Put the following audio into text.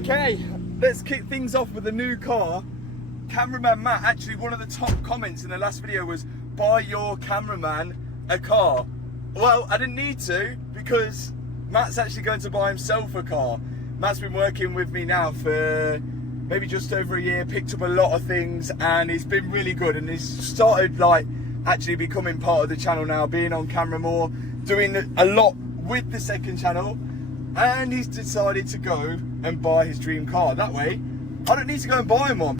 Okay, let's kick things off with a new car. Cameraman Matt, actually one of the top comments in the last video was, buy your cameraman a car. Well, I didn't need to, because Matt's actually going to buy himself a car. Matt's been working with me now for maybe just over a year, picked up a lot of things, and he's been really good, and he's started like actually becoming part of the channel now, being on camera more, doing a lot with the second channel, and he's decided to go and buy his dream car. That way, I don't need to go and buy him one.